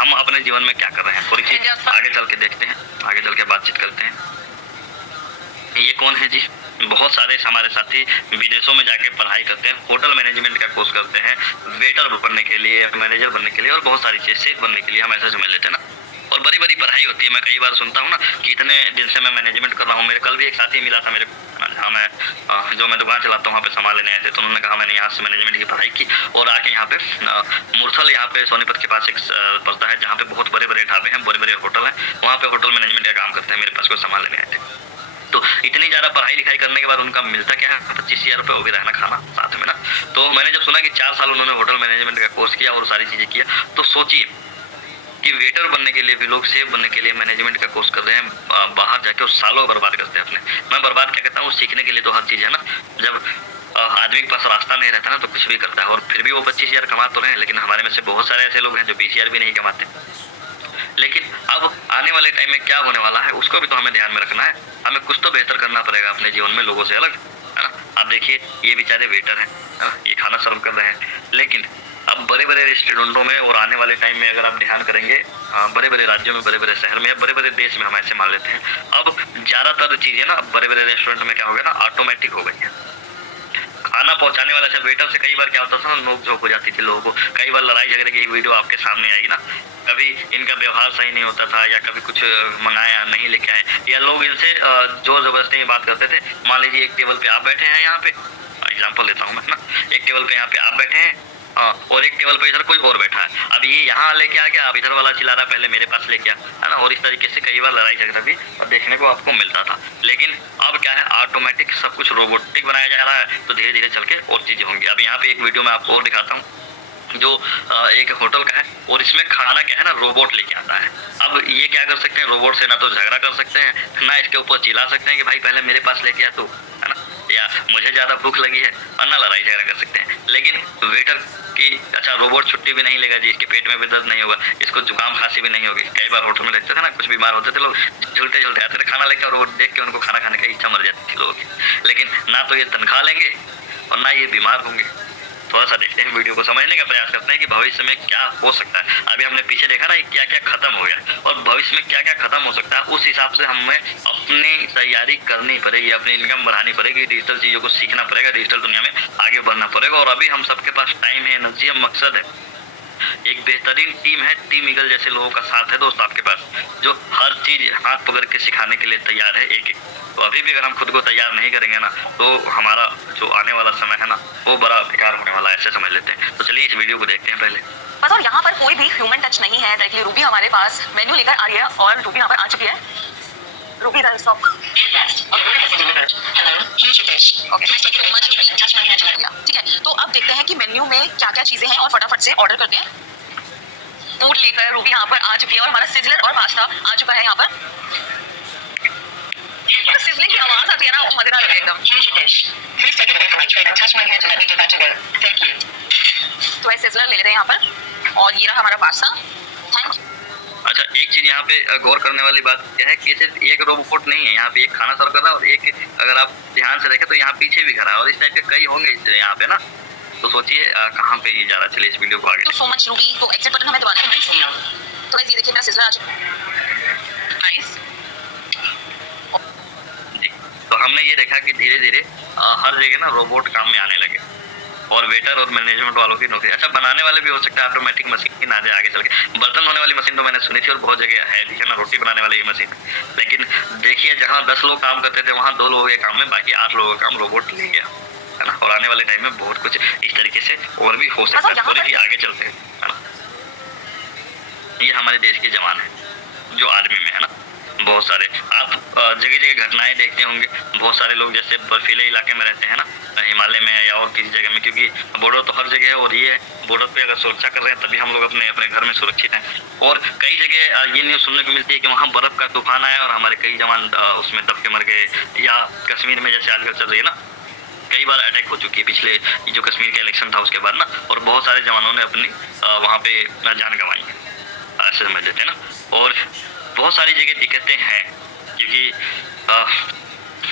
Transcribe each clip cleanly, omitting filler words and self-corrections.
हम अपने जीवन में क्या कर रहे हैं, थोड़ी सी आगे चल के देखते हैं, आगे चल के बातचीत करते हैं। ये कौन है जी? बहुत सारे हमारे साथी विदेशों में जाके पढ़ाई करते हैं, होटल मैनेजमेंट का कोर्स करते हैं, वेटर बनने के लिए, मैनेजर बनने के लिए और बहुत सारी चीज़ शेफ बनने के लिए, हम ऐसे समझ लेते हैं ना। और बड़ी बड़ी पढ़ाई होती है। मैं कई बार सुनता हूँ ना कि इतने दिन से मैं मैनेजमेंट कर रहा हूँ। मेरे कल भी एक साथी मिला था मेरे जहाँ मैं जो मैं दुकान चलाता हूँ वहाँ पे सामान लेने आए थे, तो उन्होंने कहा मैंने यहाँ से मैनेजमेंट की पढ़ाई की और आके यहाँ पे मुरथल, यहाँ पे सोनीपत के पास एक पड़ता है जहाँ पे बहुत बड़े बड़े ढाबे हैं, बड़े बड़े होटल हैं, वहाँ पे होटल मैनेजमेंट का काम करते हैं। मेरे पास कोई सामान लेने आए थे। तो इतनी ज़्यादा पढ़ाई लिखाई करने के बाद उनका मिलता क्या है, 25,000 रुपये, वो भी रहना खाना साथ में ना। तो मैंने जब सुना कि 4 साल उन्होंने होटल मैनेजमेंट का कोर्स किया और सारी चीज़ें किया, तो सोचिए कि वेटर बनने के लिए भी लोग, शेफ बनने के लिए मैनेजमेंट का कोर्स कर रहे हैं, बाहर जाके उस सालों बर्बाद करते हैं अपने। मैं बर्बाद क्या कहता हूँ, सीखने के लिए तो हर चीज़ है ना। जब आदमी के पास रास्ता नहीं रहता ना तो कुछ भी करता है, और फिर भी वो 25,000 कमा तो रहे हैं, लेकिन हमारे में से बहुत सारे ऐसे लोग हैं जो 20,000 भी नहीं कमाते। लेकिन अब आने वाले टाइम में क्या होने वाला है उसको भी तो हमें ध्यान में रखना है। हमें कुछ तो बेहतर करना पड़ेगा अपने जीवन में, लोगों से अलग, है ना। आप देखिए ये बेचारे वेटर हैं, ये खाना सर्व कर रहे हैं, लेकिन अब बड़े बड़े रेस्टोरेंटों में और आने वाले टाइम में अगर आप ध्यान करेंगे, बड़े बड़े राज्यों में, बड़े बड़े शहर में या बड़े बड़े देश में, हम ऐसे मान लेते हैं, अब ज़्यादातर चीज़ें ना बड़े बड़े रेस्टोरेंट में क्या हो गया ना, ऑटोमेटिक हो गई है। खाना पहुंचाने वाला अच्छा वेटर से कई बार क्या होता था ना, नोक झोंक हो जाती थी लोगों को, कई बार लड़ाई झगड़े की वीडियो आपके सामने आई ना। कभी इनका व्यवहार सही नहीं होता था, या कभी कुछ मंगाया नहीं लेके आए, या लोग इनसे जोर जबरदस्ती में बात करते थे। मान लीजिए एक टेबल पे आप बैठे हैं, यहाँ पे एग्जाम्पल लेता हूँ मैं ना, एक टेबल पे यहाँ पे आप बैठे हैं और एक टेबल पे इधर कोई और बैठा है। अब ये यहाँ लेके आ गया, अब इधर वाला चिल्ला रहा पहले मेरे पास लेके आ, है ना। और इस तरीके से कई बार लड़ाई झगड़ा भी देखने को आपको मिलता था। लेकिन अब क्या है, ऑटोमेटिक सब कुछ रोबोटिक बनाया जा रहा है, तो धीरे धीरे चल के और चीजें होंगी। अब यहाँ पे एक वीडियो मैं आपको और दिखाता हूँ जो एक होटल का है, और इसमें खाना क्या है ना, रोबोट लेके आता है। अब ये क्या कर सकते हैं, रोबोट से ना तो झगड़ा कर सकते हैं, ना इसके ऊपर चिल्ला सकते हैं कि भाई पहले मेरे पास लेके आ, तो है ना, या मुझे ज्यादा भूख लगी है, और ना लड़ाई झगड़ा कर सकते हैं। लेकिन वेटर की, अच्छा रोबोट छुट्टी भी नहीं लेगा जी, इसके पेट में भी दर्द नहीं होगा, इसको जुकाम खांसी भी नहीं होगी। कई बार होटल में देखते थे ना, कुछ बीमार होते थे लोग, झूलते झूलते आते थे खाना लेकर, और रोबोट देख के उनको खाना खाने की इच्छा मर जाती थी लोगों की। लेकिन ना तो ये तनख्वाह लेंगे और ना ये बीमार होंगे। थोड़ा सा देखते हैं, वीडियो को समझने का प्रयास करते हैं कि भविष्य में क्या हो सकता है। अभी हमने पीछे देखा ना क्या क्या खत्म हो गया, और भविष्य में क्या क्या खत्म हो सकता है, उस हिसाब से हमें अपनी तैयारी करनी पड़ेगी, अपनी इनकम बढ़ानी पड़ेगी, डिजिटल चीजों को सीखना पड़ेगा, डिजिटल दुनिया में आगे बढ़ना पड़ेगा। और अभी हम सबके पास टाइम है, एनर्जी है, मकसद है, एक बेहतरीन टीम है, टीम ईगल जैसे लोगों का साथ है दोस्त आपके पास, जो हर चीज हाथ पकड़ के सिखाने के लिए तैयार है एक एक। तो अभी भी अगर हम खुद को तैयार नहीं करेंगे ना, तो हमारा जो आने वाला समय है ना, वो बड़ा बेकार होने वाला है, ऐसे समझ लेते हैं। तो चलिए इस वीडियो को देखते हैं पहले। बस, और यहाँ पर कोई भी ह्यूमन टच नहीं है। डायरेक्टली रूबी हमारे पास मेन्यू लेकर आ रही है, और रूबी यहाँ पर आ चुकी है। Ruby stop. ठीक है, तो अब देखते हैं कि मेन्यू में क्या क्या चीजें हैं, और फटाफट से ऑर्डर करते हैं। फूड लेकर रूबी यहाँ पर आ चुकी है, और हमारा सिजलर और पास्ता आ चुका है यहाँ पर। तो सिजलिंग की आवाज आती है ना, वो मजेदार है एकदम। तो सिजलर ले लेते हैं यहाँ पर, और ये रहा हमारा पास्ता। Thank you. अच्छा, एक चीज यहाँ पे गौर करने वाली बात क्या है कि सिर्फ एक रोबोट नहीं है, यहाँ पे एक खाना सर्व कर रहा है, और एक, अगर आप ध्यान से देखें तो यहाँ पीछे भी खड़ा है, और इस टाइप के कई होंगे यहाँ पे ना। तो सोचिए कहाँ पे ये जा रहा है। चलिए इस वीडियो को आगे। So much Ruby. तो एग्जिट बटन हमें दबाना है। तो ये देखिए मेरा सिजलर आ चुका है। नाइस। तो हमने ये देखा कि धीरे धीरे हर जगह ना रोबोट काम में आने लगे, और वेटर और मैनेजमेंट वालों की नौकरी, अच्छा बनाने वाले भी हो सकता है, ऑटोमेटिक मशीन आ जाए आगे चल के। बर्तन धोने वाली मशीन तो मैंने सुनी थी और बहुत जगह है भी, है ना, रोटी बनाने वाली मशीन। लेकिन देखिए जहाँ 10 लोग काम करते थे, वहाँ 2 लोगों के काम में बाकी 8 लोगों का काम रोबोट ले गया, है ना। और आने वाले टाइम में बहुत कुछ इस तरीके से और भी हो सकता है। थोड़ी सी आगे चलते हैं, है ना। ये हमारे देश के जवान है जो आर्मी में है ना, बहुत सारे आप जगह जगह घटनाएं देखते होंगे। बहुत सारे लोग जैसे बर्फीले इलाके में रहते हैं ना, हिमालय में या और किसी जगह में, क्योंकि बॉर्डर तो हर जगह है, और ये बॉर्डर पे अगर सुरक्षा कर रहे हैं तभी हम लोग अपने अपने घर में सुरक्षित हैं। और कई जगह ये न्यूज़ सुनने को मिलती है कि वहाँ बर्फ का तूफान आया और हमारे कई जवान उसमें दब के मर गए। या कश्मीर में जैसे आजकल चल रही है ना, कई बार अटैक हो चुकी है पिछले जो कश्मीर का इलेक्शन था उसके बाद ना, और बहुत सारे जवानों ने अपनी वहाँ पे जान गंवाई है, ऐसे समझ लेते हैं ना। और बहुत सारी जगह दिक्कतें हैं, क्योंकि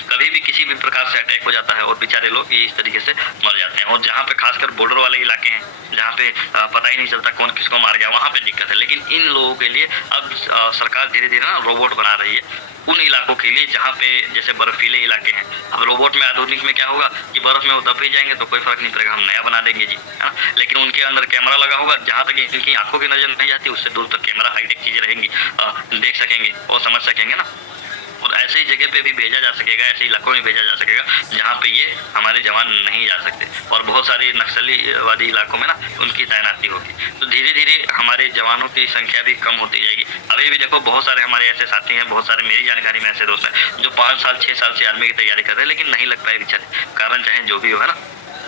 कभी भी किसी भी प्रकार से अटैक हो जाता है और बेचारे लोग ये इस तरीके से मर जाते हैं। और जहाँ पे खासकर बॉर्डर वाले इलाके हैं, जहाँ पे पता ही नहीं चलता कौन किसको मार गया, वहाँ पे दिक्कत है। लेकिन इन लोगों के लिए अब सरकार धीरे धीरे ना रोबोट बना रही है उन इलाकों के लिए जहाँ पे जैसे बर्फीले इलाके हैं। अब रोबोट में आधुनिक में क्या होगा कि बर्फ में वो दब ही जाएंगे तो कोई फर्क नहीं पड़ेगा, हम नया बना देंगे जी, है ना। लेकिन उनके अंदर कैमरा लगा होगा, जहाँ तक इनकी आंखों की नजर नहीं जाती उससे दूर तक कैमरा हाईटेक चीजें रहेंगी, देख सकेंगे और समझ सकेंगे ना। और ऐसी जगह पे भी भेजा जा सकेगा, ऐसे इलाकों में भेजा जा सकेगा जहाँ पे ये हमारे जवान नहीं जा सकते। और बहुत सारे नक्सलीवादी इलाकों में ना उनकी तैनाती होगी, तो धीरे धीरे हमारे जवानों की संख्या भी कम होती जाएगी। अभी भी देखो बहुत सारे हमारे ऐसे साथी हैं, बहुत सारे मेरी जानकारी में ऐसे दोस्त हैं जो 5 साल 6 साल से आर्मी की तैयारी कर रहे हैं, लेकिन नहीं लग पाए बेचारे, कारण चाहे जो भी हो, है ना,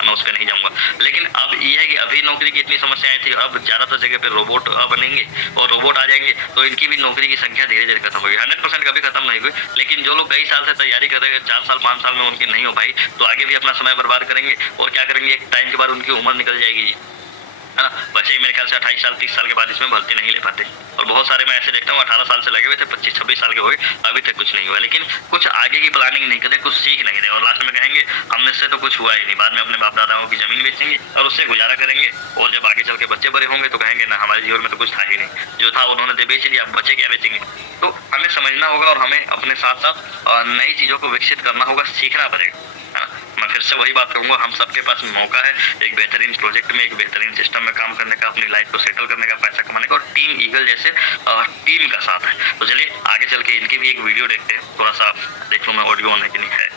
मैं उस पर नहीं जाऊंगा। लेकिन अब ये है कि अभी नौकरी की इतनी समस्याएं थी, अब ज़्यादातर जगह पे रोबोट बनेंगे और रोबोट आ जाएंगे तो इनकी भी नौकरी की संख्या धीरे धीरे खत्म होगी। 100% कभी खत्म नहीं हुई, लेकिन जो लोग कई साल से तैयारी कर रहे हैं, 4 साल 5 साल में उनकी नहीं हो पाई, तो आगे भी अपना समय बर्बाद करेंगे। और क्या करेंगे, एक टाइम के बाद उनकी उम्र निकल जाएगी जी, है ना। वैसे ही मेरे ख्याल से 28 साल 30 साल के बाद इसमें भर्ती नहीं ले पाते। और बहुत सारे मैं ऐसे देखता हूँ 18 साल से लगे हुए थे, 25-26 साल के हो गए, अभी तक कुछ नहीं हुआ। लेकिन कुछ आगे की प्लानिंग नहीं करते, कुछ सीख नहीं रहे, और लास्ट में कहेंगे हमने से तो कुछ हुआ ही नहीं। बाद में अपने बाप दादाओं की जमीन बेचेंगे और उससे गुजारा करेंगे, और जब आगे चल के बच्चे बड़े होंगे तो कहेंगे ना हमारे जीवन में तो कुछ था ही नहीं, जो था उन्होंने तो बेच दिया, अब बच्चे क्या बेचेंगे। तो हमें समझना होगा और हमें अपने साथ साथ नई चीज़ों को विकसित करना होगा, सीखना पड़ेगा, है ना। मैं फिर से वही बात कहूँगा, हम सबके पास मौका है एक बेहतरीन प्रोजेक्ट में, एक बेहतरीन सिस्टम में काम करने का, अपनी लाइफ को सेटल करने का, पैसा कमाने का, और टीम ईगल जैसे टीम का साथ है। तो चलिए आगे चल के इनकी भी एक वीडियो देखते हैं, थोड़ा सा देख लो मैं ऑडियो होने के लिए है।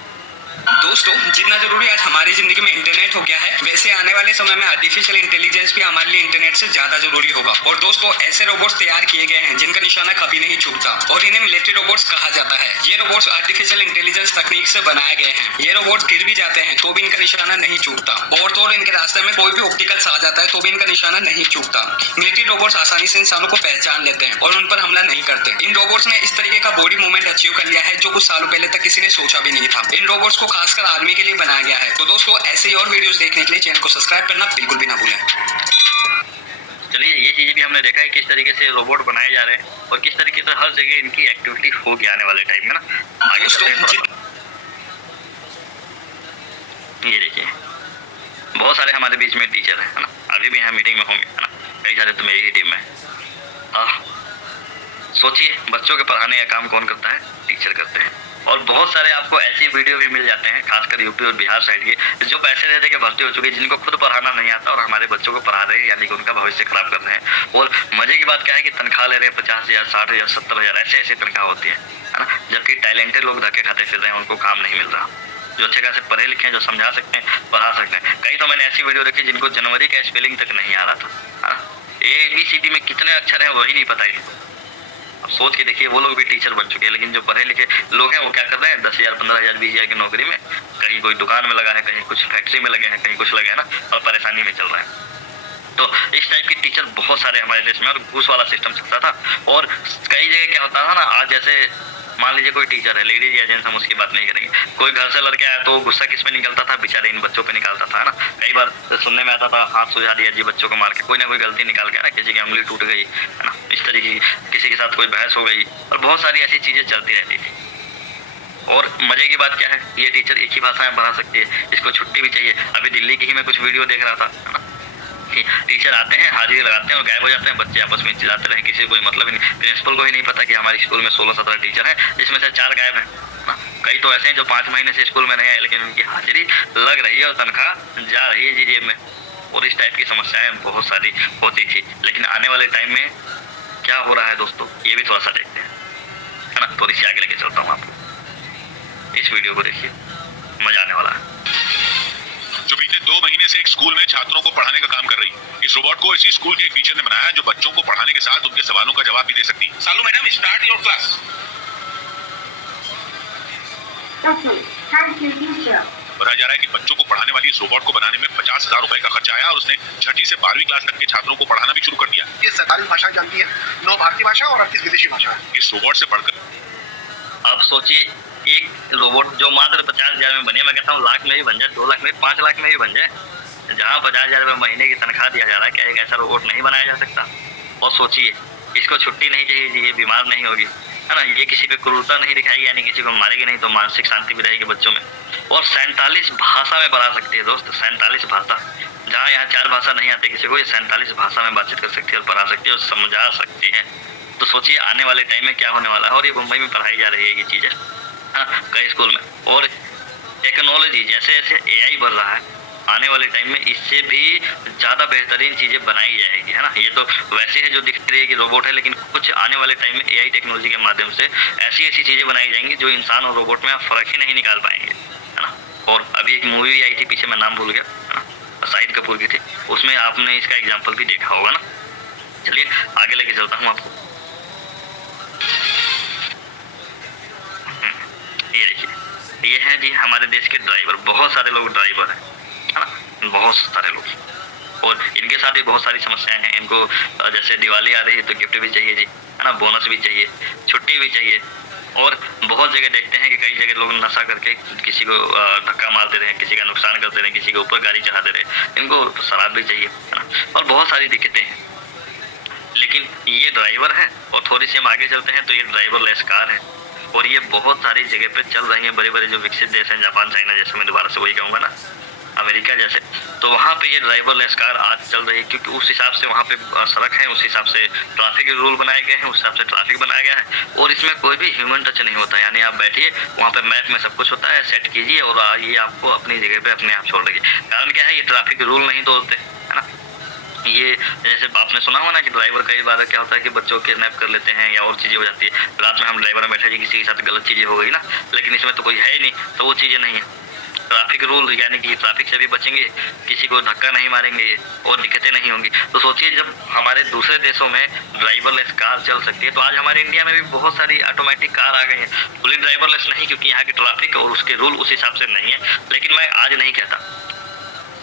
दोस्तों, जितना जरूरी आज हमारी जिंदगी में इंटरनेट हो गया है, वैसे आने वाले समय में आर्टिफिशियल इंटेलिजेंस भी हमारे लिए इंटरनेट से ज्यादा जरूरी होगा। और दोस्तों, ऐसे रोबोट्स तैयार किए गए हैं जिनका निशाना कभी नहीं चूकता, और इन्हें मिलिट्री रोबोट्स कहा जाता है। ये रोबोट्स आर्टिफिशियल इंटेलिजेंस तकनीक से बनाए गए हैं। ये रोबोट्स गिर भी जाते हैं तो भी इनका निशाना नहीं चूकता, और तो इनके रास्ते में कोई भी ऑब्स्टिकल्स आ जाता है तो भी इनका निशाना नहीं चूकता। मिलिट्री रोबोट्स आसानी से इंसानों को पहचान लेते हैं और उन पर हमला नहीं करते। इन रोबोट्स ने इस तरीके का बॉडी मूवमेंट अचीव कर लिया है जो कुछ सालों पहले तक किसी ने सोचा भी नहीं था। इन रोबोट्स को खासकर आर्मी के लिए बनाया गया है। तो दोस्तों, ऐसे ही और वीडियोस देखने के लिए चैनल को सब्सक्राइब करना बिल्कुल भी ना भूलें। चलिए ये चीज़ें भी हमने देखा है किस तरीके से रोबोट बनाए जा रहे हैं और किस तरीके से हर जगह इनकी एक्टिविटी होगी आने वाले टाइम में ना। आगे चलते हैं, ये देखिए बहुत सारे हमारे बीच में टीचर है ना, अभी भी यहाँ मीटिंग में होंगे, है ना, कई सारे तो मेरी ही टीम में। सोचिए बच्चों के पढ़ाने का काम कौन करता है, टीचर करते हैं। और बहुत सारे आपको ऐसी वीडियो भी मिल जाते हैं, खासकर यूपी और बिहार साइड के, जो पैसे दे के भर्ती हो चुके हैं, जिनको खुद पढ़ाना नहीं आता और हमारे बच्चों को पढ़ा रहे हैं, यानी कि उनका भविष्य खराब कर रहे हैं। और मजे की बात क्या है कि तनख्वाह ले रहे हैं 50,000 60,000 70,000, ऐसे तनख्वाह होती है ना। जबकि टैलेंटेड लोग धक्के खाते फिर रहे हैं, उनको काम नहीं मिल रहा, जो अच्छे खासे पढ़े लिखे हैं, जो समझा सकते हैं, पढ़ा सकते हैं। कई तो मैंने ऐसी वीडियो देखी जिनको जनवरी का स्पेलिंग तक नहीं आ रहा था, है ना। ABCD में कितने अक्षर हैं वही नहीं पता है। अब सोच के देखिए वो लोग भी टीचर बन चुके हैं, लेकिन जो पढ़े लिखे लोग हैं वो क्या कर रहे हैं, 10,000 15,000 20,000 की नौकरी में, कहीं कोई दुकान में लगा है, कहीं कुछ फैक्ट्री में लगे हैं, कहीं कुछ लगे हैं ना, और परेशानी में चल रहे हैं। तो इस टाइप के टीचर बहुत सारे हमारे देश में, और घूस वाला सिस्टम चलता था। और कई जगह क्या होता था ना, आज जैसे मान लीजिए कोई टीचर है, लेडीज या जेंट्स, हम उसकी बात नहीं करेंगे, कोई घर से लड़के आया तो गुस्सा किस पे निकलता था, बेचारे इन बच्चों पे निकालता था, है ना। कई बार तो सुनने में आता था हाथ सुझा दिया जी बच्चों को मार के, कोई ना कोई गलती निकाल के ना, किसी की उंगली टूट गई, है ना, इस तरीके की किसी के साथ कोई बहस हो गई, और बहुत सारी ऐसी चीजें चलती रहती थी। और मजे की बात क्या है, ये टीचर एक ही भाषा में पढ़ा सकती है, इसको छुट्टी भी चाहिए। अभी दिल्ली की ही मैं कुछ वीडियो देख रहा था, है ना, टीचर आते हैं, हाजिरी लगाते हैं और गायब हो जाते हैं, बच्चे आपस में चिल्लाते रहे, किसी को कोई मतलब ही नहीं। प्रिंसिपल को ही नहीं पता कि हमारे स्कूल में 16-17 टीचर हैं, जिसमें से 4 गायब हैं। कई तो ऐसे हैं जो 5 महीने से स्कूल में नहीं आए, लेकिन उनकी हाजिरी लग रही है और तनख्वाह जा रही है जेब में। और इस टाइप की समस्याएं बहुत सारी होती थी, लेकिन आने वाले टाइम में क्या हो रहा है दोस्तों, ये भी थोड़ा सा देखते हैं, है ना। थोड़ी सी आगे लेके चलता हूँ आपको, इस वीडियो को देखिए, मजा आने वाला है। जो बीते 2 महीने से एक स्कूल में छात्रों को पढ़ाने का काम कर रही है। इस रोबोट को इसी स्कूल के एक टीचर ने बनाया जो बच्चों को पढ़ाने के साथ उनके सवालों का जवाब भी दे सकती है। सालू मैडम, स्टार्ट योर क्लास। बताया जा रहा है कि बच्चों को पढ़ाने वाली इस रोबोट को बनाने में 50,000 रुपए का खर्चा आया और उसने 6ठी से 12वीं क्लास तक के छात्रों को पढ़ाना भी शुरू कर दिया। ये सरकारी भाषा जानती है, 9 भारतीय भाषा और 38 विदेशी भाषा। इस रोबोट से पढ़कर अब सोचिए एक रोबोट जो मात्र 50,000 में बने, मैं कहता हूँ लाख में भी बन जाए, 2 लाख में, 5 लाख में भी बन जाए, जहाँ 50,000 रुपये महीने की तनख्वाह दिया जा रहा है, क्या एक ऐसा रोबोट नहीं बनाया जा सकता। और सोचिए इसको छुट्टी नहीं चाहिए जी, ये बीमार नहीं होगी, है ना। ये किसी पे क्रूरता नहीं दिखाएगी, यानी किसी को मारेगी नहीं, तो मानसिक शांति भी रहेगी बच्चों में। और 47 भाषा में पढ़ा सकती है दोस्त, 47 भाषा। जहाँ यहाँ 4 भाषा नहीं आती किसी को, ये 47 भाषा में बातचीत कर सकती है और पढ़ा सकती है और समझा सकती है। तो सोचिए आने वाले टाइम में क्या होने वाला है। और ये मुंबई में पढ़ाई जा रही है ये चीज़ें, हाँ, कई स्कूल में। और टेक्नोलॉजी जैसे जैसे AI बढ़ रहा है, आने वाले टाइम में इससे भी ज़्यादा बेहतरीन चीज़ें बनाई जाएगी, है ना। ये तो वैसे है जो दिखती रही है कि रोबोट है, लेकिन कुछ आने वाले टाइम में AI टेक्नोलॉजी के माध्यम से ऐसी ऐसी चीज़ें बनाई जाएंगी जो इंसान और रोबोट में आप फ़र्क ही नहीं निकाल पाएंगे, है ना। और अभी एक मूवी आई थी, पीछे मैं नाम भूल गया, है ना, शाहिद कपूर की थी, उसमें आपने इसका एग्जाम्पल भी देखा होगा ना। चलिए आगे लेके चलता हूँ आपको। ये देखिए, ये है जी हमारे देश के ड्राइवर। बहुत सारे लोग ड्राइवर हैं, है ना, बहुत सारे लोग। और इनके साथ भी बहुत सारी समस्याएं हैं। इनको जैसे दिवाली आ रही है तो गिफ्ट भी चाहिए जी, है ना, बोनस भी चाहिए, छुट्टी भी चाहिए। और बहुत जगह देखते हैं कि कई जगह लोग नशा करके किसी को धक्का मार दे रहे हैं, किसी का नुकसान कर दे रहे हैं, किसी के ऊपर गाड़ी चढ़ा दे रहे हैं। इनको शराब भी चाहिए, है ना, और बहुत सारी दिक्कतें हैं। लेकिन ये ड्राइवर हैं। और थोड़ी सी हम आगे चलते हैं तो ये ड्राइवरलेस कार है। और ये बहुत सारी जगह पे चल रही हैं, बड़े बड़े जो विकसित देश हैं, जापान, चाइना जैसे, मैं दोबारा से वही कहूँगा ना, अमेरिका जैसे, तो वहाँ पे ये ड्राइवरलेस कार आज चल रही है। क्योंकि उस हिसाब से वहाँ पे सड़क है, उस हिसाब से ट्रैफिक रूल बनाए गए हैं, उस हिसाब से ट्रैफिक बनाया गया है। और इसमें कोई भी ह्यूमन टच नहीं होता, यानी आप बैठिए, वहाँ पे मैप में सब कुछ होता है, सेट कीजिए और ये आपको अपनी जगह पे अपने आप छोड़ देगी। कारण क्या है, ये ट्रैफिक रूल नहीं तोड़ते, है ना। ये जैसे आपने सुना होगा ना कि ड्राइवर कई बार क्या होता है कि बच्चों के किडनैप कर लेते हैं या और चीज़ें हो जाती है। रात में हम ड्राइवर में बैठे जी, किसी के साथ गलत चीज़ें हो गई ना, लेकिन इसमें तो कोई है ही नहीं, तो वो चीज़ें नहीं है। ट्रैफिक रूल यानी कि ट्रैफिक से भी बचेंगे, किसी को धक्का नहीं मारेंगे और दिक्कतें नहीं होंगी। तो सोचिए जब हमारे दूसरे देशों में ड्राइवरलेस कार चल सकती है, तो आज हमारे इंडिया में भी बहुत सारी ऑटोमेटिक कार आ गई हैं। पूरी ड्राइवरलेस नहीं, क्योंकि यहाँ की ट्रैफिक और उसके रूल उस हिसाब से नहीं है। लेकिन मैं आज नहीं कहता,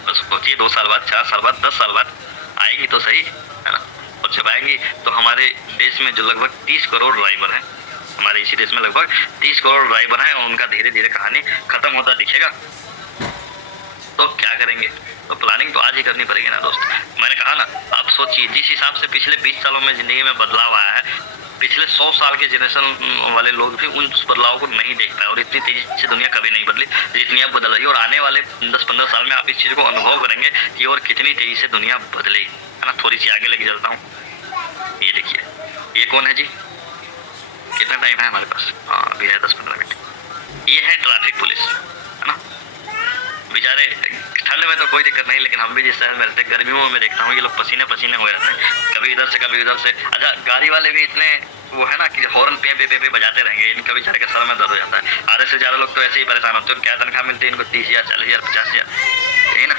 बस सोचिए 2 साल बाद, 4 साल बाद, 10 साल बाद आएगी तो सही, है ना। और जब आएंगी तो हमारे देश में जो लगभग 30 करोड़ ड्राइवर हैं, हमारे इसी देश में लगभग 30 करोड़ ड्राइवर हैं, और उनका धीरे धीरे कहानी खत्म होता दिखेगा। तो क्या करेंगे? तो प्लानिंग तो आज ही करनी पड़ेगी ना दोस्त। मैंने कहा ना, आप सोचिए जिस हिसाब से पिछले 20 सालों में ज़िंदगी में बदलाव आया है, पिछले 100 साल के जनरेशन वाले लोग भी उन बदलाव को नहीं देख पाए। और इतनी तेजी से दुनिया कभी नहीं बदली जितनी अब बदल रही है। और आने वाले 10-15 साल में आप इस चीज़ को अनुभव करेंगे कि और कितनी तेजी से दुनिया बदलेगी, है ना। थोड़ी सी आगे लेके चलता हूँ। ये देखिए, ये कौन है जी? कितना टाइम है हमारे पास? हाँ, अभी है 10-15 मिनट। ये है ट्रैफिक पुलिस, है ना। बेचारे ठंड में तो कोई दिक्कत नहीं, लेकिन हम भी जिस शहर में रहते हैं, गर्मियों में देखता हूँ ये लोग पसीने पसीने हो जाते हैं, कभी इधर से कभी उधर से। अच्छा, गाड़ी वाले भी इतने वो है ना कि हॉर्न पे पे पे पे बजाते रहेंगे, इनका बेचारे का सर में दर्द हो जाता है। आधे से ज़्यादा लोग तो ऐसे ही परेशान होते हैं। क्या तनख्वाह मिलती है इनको? 30,000, 40,000, 50,000, यही ना।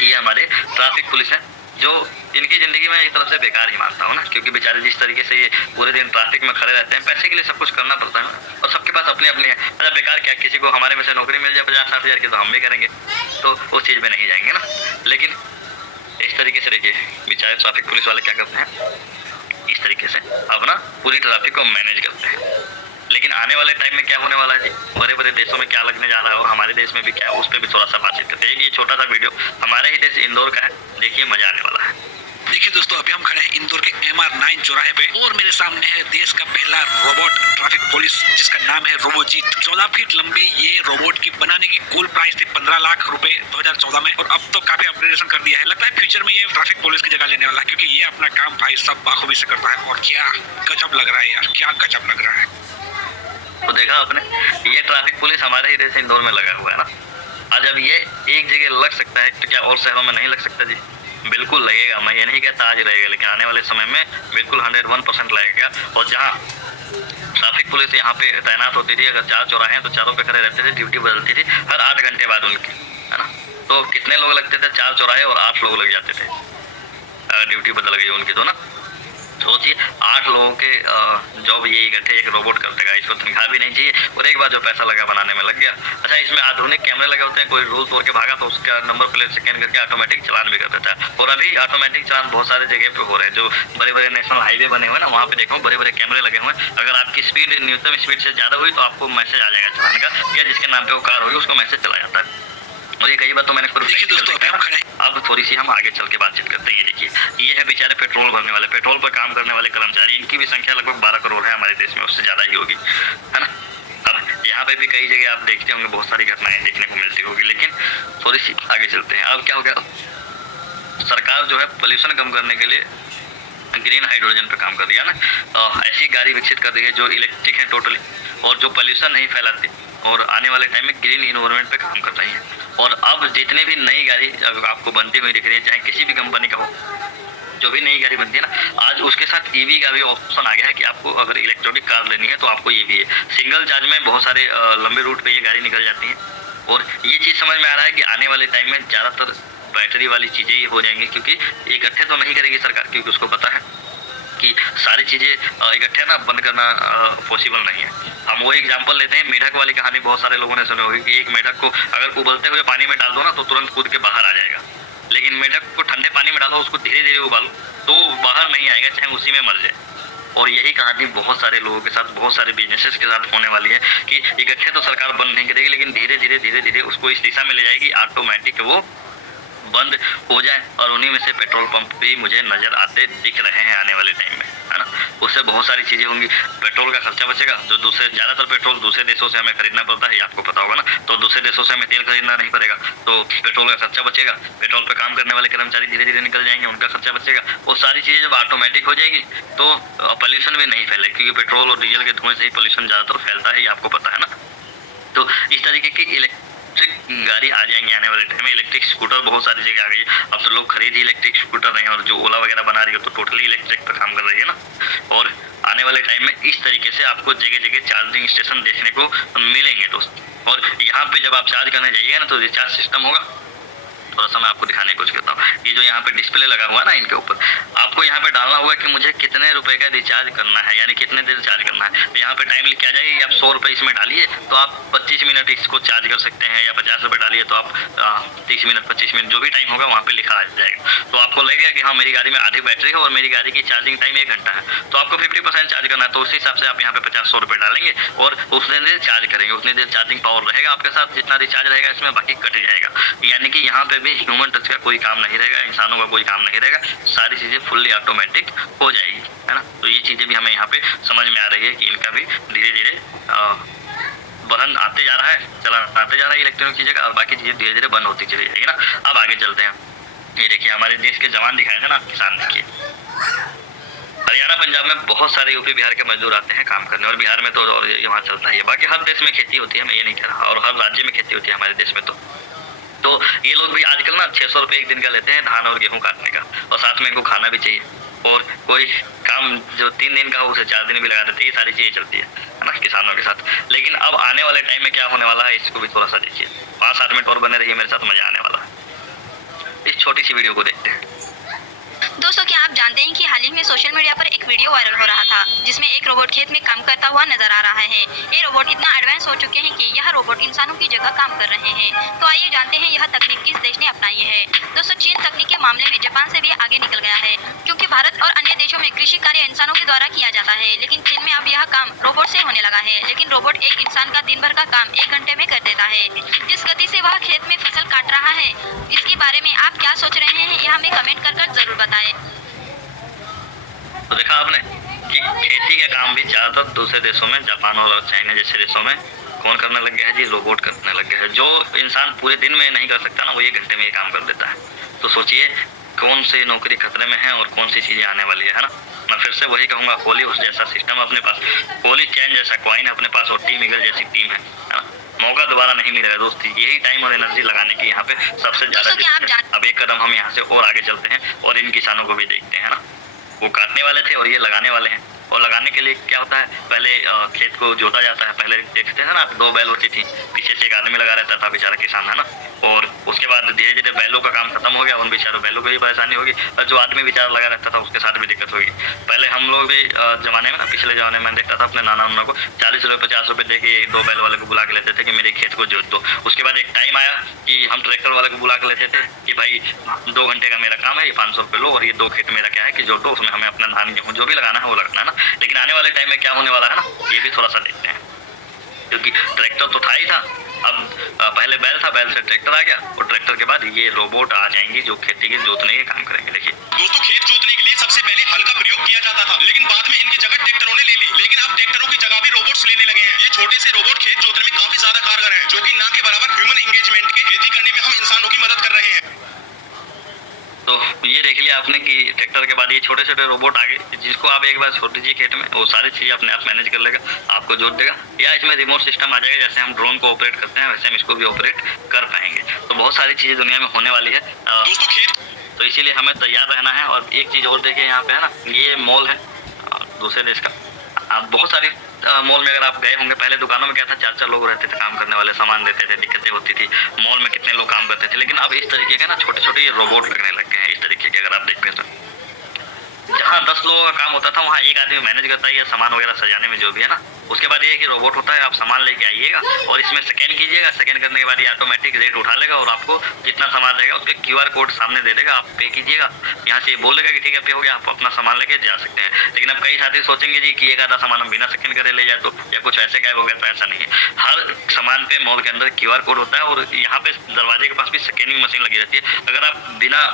ये हमारे ट्रैफिक पुलिस है, जो इनकी ज़िंदगी में एक तरफ से बेकार ही मानता हूँ ना, क्योंकि बेचारे जिस तरीके से ये पूरे दिन ट्रैफिक में खड़े रहते हैं, पैसे के लिए सब कुछ करना पड़ता है ना। और सबके पास अपनी अपनी है। अच्छा, बेकार क्या, किसी को हमारे में से नौकरी मिल जाए 50-60 हज़ार की, तो हम भी करेंगे, तो उस चीज़ में नहीं जाएंगे ना। लेकिन इस तरीके से देखिए बेचारे ट्रैफिक पुलिस वाले क्या करते हैं, इस तरीके से अपना पूरी ट्रैफिक को मैनेज करते हैं। लेकिन आने वाले टाइम में क्या होने वाला है जी, बड़े बड़े देशों में क्या लगने जा रहा है और हमारे देश में भी क्या, उस पर भी थोड़ा सा बातचीत करते हैं। ये छोटा सा वीडियो हमारे ही देश इंदौर का है, देखिए मजा आने वाला है। देखिए दोस्तों, अभी हम खड़े हैं इंदौर के MR9 चौराहे पे और मेरे सामने है देश का पहला रोबोट ट्रैफिक पुलिस, जिसका नाम है रोबोजीत। 14 फीट लंबे ये रोबोट की बनाने की कुल प्राइस थी 15 लाख रुपए 2014 में, और अब तो काफी अपग्रेडेशन कर दिया है। लगता है फ्यूचर में ये ट्रैफिक पुलिस की जगह लेने वाला है, क्योंकि ये अपना काम भाई सब बाखूबी से करता है। और क्या गजब लग रहा है यार, क्या गजब लग रहा है। तो देखा आपने, ये ट्रैफिक पुलिस हमारे ही देश इंदौर में लगा हुआ है ना। आज अब ये एक जगह लग सकता है, तो क्या और शहरों में नहीं लग सकता जी? बिल्कुल लगेगा। मैं ये नहीं कहता आज रहेगा, लेकिन आने वाले समय में बिल्कुल 101% लगेगा। और जहाँ ट्रैफिक पुलिस यहाँ पे तैनात होती थी, अगर 4 चौराहे हैं तो चारों पे खड़े रहते थे, ड्यूटी बदलती थी हर 8 घंटे बाद उनकी, है ना। तो कितने लोग लगते थे? 4 चौराहे और 8 लोग लग जाते थे, अगर ड्यूटी बदल गई उनकी तो ना। सोचिए 8 लोगों के जॉब ये इकट्ठे एक रोबोट कर देगा। इसको तनख्वाह भी नहीं चाहिए, और एक बार जो पैसा लगा बनाने में लग गया। अच्छा, इसमें आधुनिक कैमरे लगे होते हैं, कोई रूल तोड़ के भागा तो उसका नंबर प्लेट स्कैन करके ऑटोमेटिक चालान भी कर देता है। और अभी ऑटोमेटिक चालान बहुत सारे जगह पे हो रहे हैं, जो बड़े बड़े नेशनल हाईवे बने हुए हैं ना, वहाँ पे देखो बड़े बड़े कैमरे लगे हुए हैं। अगर आपकी स्पीड न्यूनतम स्पीड से ज़्यादा हुई तो आपको मैसेज आ जाएगा चालान का, या जिसके नाम पे वो कार होगी उसको मैसेज चला जाता है। और ये कई बार तो मैंने खुद देखिए दोस्तों, अभी हम खड़े अब थोड़ी सी हम आगे चल के बातचीत करते हैं। ये देखिए, ये है बेचारे पेट्रोल भरने वाले, पेट्रोल पर काम करने वाले कर्मचारी, इनकी भी संख्या लगभग 12 करोड़ है हमारे देश में, उससे ज़्यादा ही होगी, है ना। अब यहाँ पे भी कई जगह आप देखते होंगे बहुत सारी घटनाएं देखने को मिलती होगी, लेकिन थोड़ी सी आगे चलते हैं। अब क्या हो गया, सरकार जो है पोल्यूशन कम करने के लिए ग्रीन हाइड्रोजन पे काम कर रही है ना, ऐसी गाड़ी विकसित कर रही है जो इलेक्ट्रिक है टोटली, और जो पोल्यूशन नहीं फैलाती, और आने वाले टाइम में ग्रीन इन्वायरमेंट पे काम कर रही है। और अब जितने भी नई गाड़ी आपको बनती हुई दिख रही है, चाहे किसी भी कंपनी का हो, जो भी नई गाड़ी बनती है ना, आज उसके साथ ईवी का भी ऑप्शन आ गया है कि आपको अगर इलेक्ट्रॉनिक कार लेनी है तो आपको ये भी है। सिंगल चार्ज में बहुत सारे लंबे रूट पे ये गाड़ी निकल जाती है। और ये चीज़ समझ में आ रहा है कि आने वाले टाइम में ज़्यादातर बैटरी वाली चीज़ें ही हो जाएंगी, क्योंकि इकट्ठे तो नहीं करेगी सरकार, क्योंकि उसको पता है कि सारी चीज़ें इकट्ठे ना बंद करना पॉसिबल नहीं है। हम वो एग्जांपल लेते हैं, मेढक वाली कहानी बहुत सारे लोगों ने सुनी होगी कि एक मेढक को अगर उबलते हुए पानी में डाल दो ना तो तुरंत कूद के बाहर आ जाएगा, लेकिन मेढक को ठंडे पानी में डालो, उसको धीरे धीरे उबालो तो बाहर नहीं आएगा, चाहे उसी में मर जाए। और यही कहानी बहुत सारे लोगों के साथ, बहुत सारे बिजनेसेस के साथ होने वाली है कि इकट्ठे तो सरकार बंद नहीं करेगी, लेकिन धीरे धीरे उसको इस दिशा में ले जाएगी, ऑटोमेटिक वो बंद हो जाए। और उन्हीं में से पेट्रोल पंप भी मुझे नजर आते दिख रहे हैं आने वाले टाइम में, है ना। उससे बहुत सारी चीजें होंगी, पेट्रोल का खर्चा बचेगा, जो दूसरे ज़्यादातर पेट्रोल दूसरे देशों से हमें खरीदना पड़ता है, आपको पता होगा ना, तो दूसरे देशों से हमें तेल खरीदना नहीं पड़ेगा, तो पेट्रोल का खर्चा बचेगा। पेट्रोल पर काम करने वाले कर्मचारी धीरे धीरे निकल जाएंगे, उनका खर्चा बचेगा। वो सारी चीज़ें जब ऑटोमेटिक हो जाएगी तो पॉल्यूशन भी नहीं फैलेगा, क्योंकि पेट्रोल और डीजल के धुएं से ही पॉल्यूशन ज़्यादातर फैलता है, आपको पता है ना। तो इस तरीके की इलेक्ट्रिक गाड़ी आ जाएंगी आने वाले टाइम में। इलेक्ट्रिक स्कूटर बहुत सारी जगह आ गई, अब तो लोग खरीद ही इलेक्ट्रिक स्कूटर रहे हैं, और जो ओला वगैरह बना रही है तो टोटली इलेक्ट्रिक पर काम कर रही है ना। और आने वाले टाइम में इस तरीके से आपको जगह जगह चार्जिंग स्टेशन देखने को मिलेंगे दोस्त। और यहाँ पे जब आप चार्ज करने जाइएगा ना तो रिचार्ज सिस्टम होगा, थोड़ा सा मैं आपको दिखाने की कोशिश करता हूँ। ये जो यहाँ पे डिस्प्ले लगा हुआ है ना, इनके ऊपर आपको यहाँ पे डालना होगा कि मुझे कितने रुपए का रिचार्ज करना है, यानी कितने देर चार्ज करना है। तो यहाँ पे टाइम लिख के आ जाएगी, आप 100 रुपये इसमें डालिए तो आप 25 मिनट इसको चार्ज कर सकते हैं, या 50 रुपये डालिए तो आप 30 मिनट 25 मिनट जो भी टाइम होगा वहाँ पे लिखा आ जाएगा। तो आपको लगेगा कि हाँ मेरी गाड़ी में आधी बैटरी है और मेरी गाड़ी की चार्जिंग टाइम 1 घंटा है, तो आपको 50% चार्ज करना है, तो उस हिसाब से आप यहाँ पे 50-100 रुपये डालेंगे और उतने देर चार्ज करेंगे, उतनी देर चार्जिंग पावर रहेगा आपके साथ, जितना रिचार्ज रहेगा इसमें बाकी कट जाएगा। यानी कि यहाँ पे भी ह्यूमन टच का कोई काम नहीं रहेगा, इंसानों का कोई काम नहीं रहेगा, सारी चीज़ें फुल्ली ऑटोमेटिक हो जाएगी, है ना। तो ये चीज़ें भी हमें यहाँ पे समझ में आ रही है कि इनका भी धीरे धीरे बढ़न आते जा रहा है, चला आते जा रहा है इलेक्ट्रॉनिक चीज़ें का, और बाकी चीज़ें धीरे धीरे बंद होती चली जाएगी ना। अब आगे चलते हैं, ये देखिए हमारे देश के जवान दिखाए थे ना, किसान देखिए। हरियाणा पंजाब में बहुत सारे यूपी बिहार के मजदूर आते हैं काम करने, और बिहार में तो और यहाँ चलता है। बाकी हर देश में खेती होती है, मैं ये नहीं कह रहा, और हर राज्य में खेती होती है हमारे देश में। तो ये लोग भी आजकल ना 600 रुपये एक दिन का लेते हैं धान और गेहूं काटने का, और साथ में इनको खाना भी चाहिए, और कोई काम जो 3 दिन का हो उसे 4 दिन भी लगा देते हैं। ये सारी चीज़ें चलती है ना किसानों के साथ। लेकिन अब आने वाले टाइम में क्या होने वाला है इसको भी थोड़ा सा देखिए। 5-7 मिनट और बने रहिए मेरे साथ, मजा आने वाला है। इस छोटी सी वीडियो को देखते हैं। दोस्तों, क्या आप जानते हैं कि हाल ही में सोशल मीडिया पर एक वीडियो वायरल हो रहा था जिसमें एक रोबोट खेत में काम करता हुआ नजर आ रहा है। ये रोबोट इतना एडवांस हो चुके हैं कि यह रोबोट इंसानों की जगह काम कर रहे हैं। तो आइए जानते हैं यह तकनीक किस देश ने अपनाई है। दोस्तों, चीन तकनीक के मामले में जापान से भी आगे निकल गया है, क्योंकि भारत और अन्य देशों में कृषि कार्य इंसानों के द्वारा किया जाता है, लेकिन चीन में अब यह काम रोबोट से होने लगा है। लेकिन रोबोट एक इंसान का दिन भर का काम 1 घंटे में कर देता है। जिस गति से वह खेत में फसल काट रहा है, इसके बारे में आप क्या सोच रहे हैं, यह हमें कमेंट कर जरूर बताएं। तो देखा आपने कि खेती का काम भी ज़्यादातर दूसरे देशों में, जापान और चाइना जैसे देशों में कौन करने लग गया है जी, रोबोट करने लग गया है। जो इंसान पूरे दिन में नहीं कर सकता ना, वो 1 घंटे में ये काम कर देता है। तो सोचिए कौन सी नौकरी खतरे में है और कौन सी चीज़ें आने वाली है ना। मैं फिर से वही कहूँगा, कोहली उस जैसा सिस्टम अपने पास, कोहली चैन जैसा क्वाइन अपने पास, और टीम ईगल जैसी टीम है ना। मौका दोबारा नहीं मिलेगा दोस्ती, यही टाइम और एनर्जी लगाने की यहाँ पे सबसे ज़्यादा। अब एक कदम हम यहाँ से और आगे चलते हैं और इन किसानों को भी देखते हैं ना। वो काटने वाले थे और ये लगाने वाले हैं। और लगाने के लिए क्या होता है, पहले खेत को जोता जाता है। पहले देखते थे ना, 2 बैल होती थी, पीछे से एक आदमी लगा रहता था बेचारा किसान, है ना। और उसके बाद धीरे धीरे बैलों का काम खत्म हो गया, उन बेचारों बैलों को भी परेशानी होगी, और जो आदमी बेचारा लगा रहता था उसके साथ भी दिक्कत होगी। पहले हम लोग भी जमाने में ना, पिछले जमाने में देखता था अपने नाना उन्ना को 40 रुपये 50 रुपये दे के 2 बैल वाले को बुला के लेते थे कि मेरे खेत को जोत दो। उसके बाद एक टाइम आया कि हम ट्रैक्टर वाले को बुला के लेते थे कि भाई 2 घंटे का मेरा काम है, ये 500 रुपये लो, और ये 2 खेत मेरा क्या है कि जोतो, उसमें हमें अपना धान गेहूँ जो भी लगाना है वो लगाना है ना। लेकिन आने वाले टाइम में क्या होने वाला है ना, ये भी थोड़ा सा देखते हैं, क्योंकि ट्रैक्टर तो था ही था, अब पहले बैल था, बैल से ट्रैक्टर आ गया और ट्रैक्टर के बाद ये रोबोट आ जाएंगे जो खेती के जोतने के काम करेंगे। देखिए दोस्तों, खेत जोतने के लिए सबसे पहले हल का प्रयोग किया जाता था, लेकिन बाद में इनकी जगह ट्रैक्टरों ने ले ली। लेकिन अब ट्रैक्टरों की जगह भी रोबोट्स लेने लगे हैं। ये छोटे से रोबोट खेत जोतने में काफी ज्यादा कारगर है, जो कि ना के बराबर ह्यूमन एंगेजमेंट के खेती करने में हम इंसानों की मदद कर रहे हैं। तो ये देख लिया आपने कि ट्रैक्टर के बाद ये छोटे छोटे रोबोट आ गए, जिसको आप एक बार छोड़ दीजिए खेत में, वो सारी चीज़ें अपने आप मैनेज कर लेगा, आपको जोत देगा। या इसमें रिमोट सिस्टम आ जाएगा, जैसे हम ड्रोन को ऑपरेट करते हैं वैसे हम इसको भी ऑपरेट कर पाएंगे। तो बहुत सारी चीज़ें दुनिया में होने वाली है दोस्तों खेत तो इसीलिए हमें तैयार रहना है। और एक चीज़ और देखिए यहाँ पे है ना, ये मॉल है दूसरे देश का। आप बहुत सारी मॉल में अगर आप गए होंगे, पहले दुकानों में क्या था, 4-4 लोग रहते थे काम करने वाले, सामान देते थे, दिक्कतें होती थी, मॉल में कितने लोग काम करते थे। लेकिन अब इस तरीके के ना छोटे छोटे ये रोबोट लगने लग गए हैं इस तरीके के। अगर आप देखते हैं तो जहाँ 10 लोगों का काम होता था वहाँ एक आदमी मैनेज करता है ये सामान वगैरह सजाने में जो भी है ना। उसके बाद ये है कि रोबोट होता है, आप सामान लेके आइएगा और इसमें स्कैन कीजिएगा, स्कैन करने के बाद ये ऑटोमेटिक रेट उठा लेगा और आपको जितना सामान रहेगा उसके QR कोड सामने दे देगा, आप पे कीजिएगा। यहाँ से ये बोल देगा कि ठीक है पे हो गया, आप अपना सामान लेके जा सकते हैं। लेकिन अब कई साथी सोचेंगे जी कि एक आधा सामान हम बिना स्कैन करे ले जाए तो, या कुछ ऐसे गायब हो गया, तो ऐसा नहीं है। हर सामान पे मॉल के अंदर QR कोड होता है और यहाँ पे दरवाजे के पास भी स्कैनिंग मशीन लगी रहती है। अगर आप बिना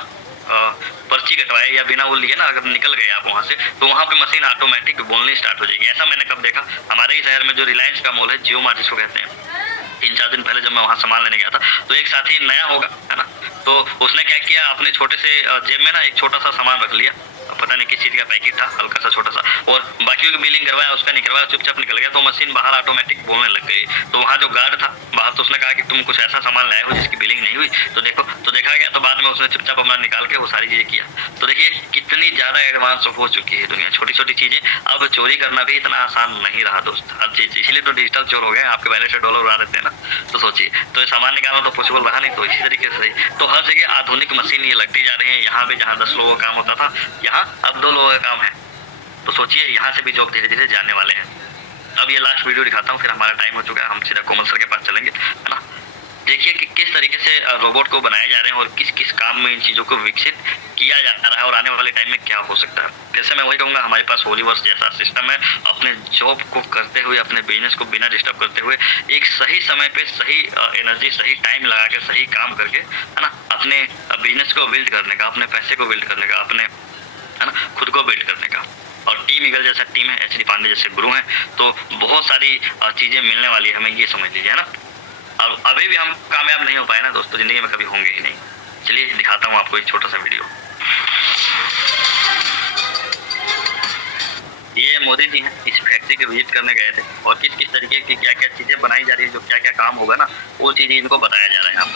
पर्ची कटवाए या बिना वो लिए ना अगर निकल गए आप वहाँ से, तो वहाँ पे मशीन ऑटोमेटिक बोलनी स्टार्ट हो जाएगी। ऐसा मैंने कब देखा, हमारे ही शहर में जो रिलायंस का मॉल है, जियो मार्ट जिसको कहते हैं, 3-4 दिन पहले जब मैं वहाँ सामान लेने गया था तो एक साथी नया होगा है ना, तो उसने क्या किया, अपने छोटे से जेब में ना एक छोटा सा सामान रख लिया, पता नहीं किस चीज़ का पैकेट था, हल्का सा छोटा सा, और बाकी की बिलिंग करवाया, उसका नहीं करवाया, चुपचाप निकल गया। तो मशीन बाहर ऑटोमेटिक बोलने लग गई। तो वहाँ जो गार्ड था बाहर, तो उसने कहा कि तुम कुछ ऐसा सामान लाए हो जिसकी बिलिंग नहीं हुई, तो देखो, तो देखा गया। तो बाद में उसने चुपचाप अपना निकाल के वो सारी चीज़ें किया। तो देखिए कितनी ज़्यादा एडवांस हो चुकी है दुनिया, छोटी छोटी चीज़ें। अब चोरी करना भी इतना आसान नहीं रहा दोस्त, हर चीज़। इसलिए तो डिजिटल चोर हो गए, आपके बैलेंस से डॉलर उड़ा देते हैं ना। तो सोचिए, तो ये सामान निकालना तो पॉसिबल रहा नहीं। तो इसी तरीके से तो हर जगह आधुनिक मशीन ये लगती जा रही है। यहाँ पे जहाँ 10 लोगों का काम होता था, यहाँ अब 2 लोगों का काम है। तो सोचिए यहाँ से भी जॉब धीरे धीरे जाने वाले हैं। अब ये लास्ट वीडियो दिखाता हूँ, फिर हमारा टाइम हो चुका है, हम सीधा कोमल सर के पास चलेंगे, है ना। देखिए कि किस तरीके से रोबोट को बनाए जा रहे हैं और किस किस काम में इन चीज़ों को विकसित किया जा रहा है और आने वाले टाइम में क्या हो सकता है। जैसे मैं वही कहूँगा, हमारे पास होलीवर्स जैसा सिस्टम है, अपने जॉब को करते हुए, अपने बिजनेस को बिना डिस्टर्ब करते हुए, एक सही समय पे सही एनर्जी, सही टाइम लगा के, सही काम करके, है ना, अपने बिजनेस को बिल्ड करने का, अपने पैसे को बिल्ड करने का, अपने, है ना, खुद को बिल्ड करने का। और टीम ईगल जैसा टीम है, HD पांडे जैसे गुरु हैं, तो बहुत सारी चीज़ें मिलने वाली है हमें, ये समझ लीजिए, है ना। और अभी भी हम कामयाब नहीं हो पाए ना दोस्तों, ज़िंदगी में कभी होंगे ही नहीं। चलिए दिखाता हूँ आपको एक छोटा सा वीडियो। ये मोदी जी हैं, इस फैक्ट्री के विजिट करने गए थे और किस किस तरीके की क्या क्या चीज़ें बनाई जा रही है, जो क्या क्या काम होगा ना, वो चीज़ें इनको बताया जा रहा है।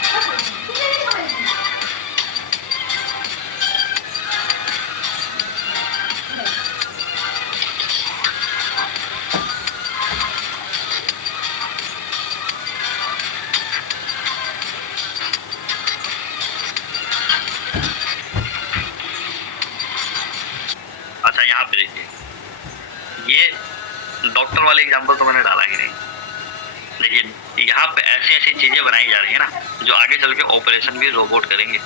अच्छा यहाँ पे देखिए, ये डॉक्टर वाले एग्जाम्पल तो मैंने डाला ही नहीं। देखिए यहाँ पे ऐसी ऐसी चीज़ें बनाई जा रही है ना, जो आगे चल के ऑपरेशन भी रोबोट करेंगे।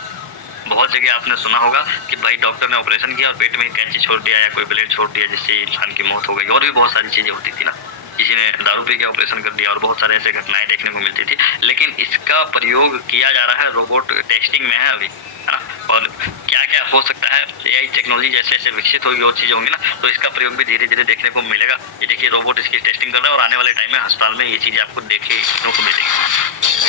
बहुत जगह आपने सुना होगा कि भाई डॉक्टर ने ऑपरेशन किया और पेट में कैंची छोड़ दिया या कोई ब्लेड छोड़ दिया, जिससे इंसान की मौत हो गई। और भी बहुत सारी चीज़ें होती थी ना, किसी ने दारू पी के ऑपरेशन कर दिया, और बहुत सारे ऐसे घटनाएं देखने को मिलती थी। लेकिन इसका प्रयोग किया जा रहा है, रोबोट टेस्टिंग में है अभी, है ना। और क्या क्या हो सकता है, AI टेक्नोलॉजी जैसे जैसे विकसित होगी और चीज़ें होंगी ना, तो इसका प्रयोग भी धीरे धीरे देखने को मिलेगा। ये देखिए रोबोट इसकी टेस्टिंग कर रहा है और आने वाले टाइम में अस्पताल में ये चीज़ें आपको देखने को मिलेगी।